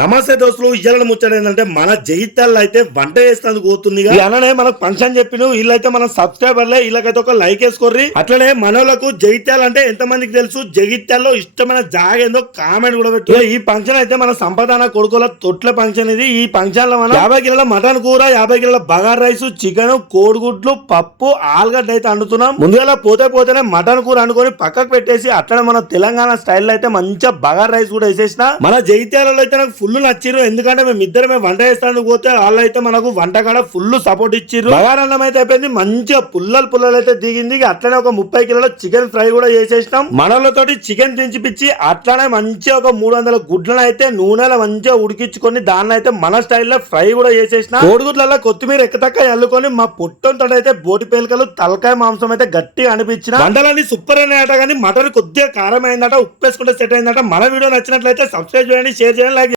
నమస్తే దోస్తులు, ఇయ్యాల ముచ్చట ఏంటంటే మన జగిత్యాలలో అయితే వంట చేసినందుకు పోతుంది. అలానే మనకు ఫంక్షన్ చెప్పిన వీళ్ళైతే మన సబ్స్క్రైబర్లే, వీళ్ళకైతే ఒక లైక్ వేసుకోర్రి. అట్లనే మనోళ్ళకు జగిత్యాల అంటే ఎంత మందికి తెలుసు, జగిత్యాల్లో ఇష్టమైన జాగ ఏందో కామెంట్ కూడా పెట్టు. ఈ ఫంక్షన్ అయితే మన సంపదాన కొడుకుల తొట్ల ఫంక్షన్ ఇది. ఈ ఫంక్షన్ లో మనం 50 కిలోల మటన్ కూర, 50 కిలోల బగార్ రైస్, చికెన్, కోడిగుడ్లు, పప్పు, ఆలుగడ్డ అయితే వండుతున్నాం. ముందుగా పోతేనే మటన్ కూర అనుకొని పక్కకు పెట్టేసి అట్లనే మన తెలంగాణ స్టైల్ అయితే మంచిగా బగార్ రైస్ కూడా వేసేసిన. మన జగిత్యాలలో అయితే నాకు ఫుల్ నచ్చిర్రు. ఎందుకంటే మేము ఇద్దరమే వంట చేస్తానికి పోతే వాళ్ళు అయితే మనకు వంట కాడ ఫుల్ సపోర్ట్ ఇచ్చిర్రు. బగారన్నం అయితే అయిపోయింది, మంచిగా పుల్లలు అయితే దిగింది. అట్లనే ఒక 30 కిలోల చికెన్ ఫ్రై కూడా చేసేసినాం. మనలతోటి చికెన్ దించిపిచ్చి అట్లనే మంచిగా ఒక 300 గుడ్లను అయితే నూనెలో మంచిగా ఉడికించుకొని దాన్ని అయితే మన స్టైల్లో ఫ్రై కూడా చేసేసిన. కోడిగుడ్లలో కొత్తిమీర ఎక్కతక్క అల్లుకొని మా పుట్టంతో అయితే బోటి పేలికలు, తలకాయ మాంసం అయితే గట్టిగా అనిపించిన. వంటలన్నీ సూపర్ అయినాయట, కానీ మటన్ కొద్దిగా కారం అయిందట, ఉప్పు వేసుకుంటే సెట్ అయిందట. మన వీడియో నచ్చినట్లయితే సబ్స్క్రైబ్ చేయండి, షేర్ చేయండి, లైక్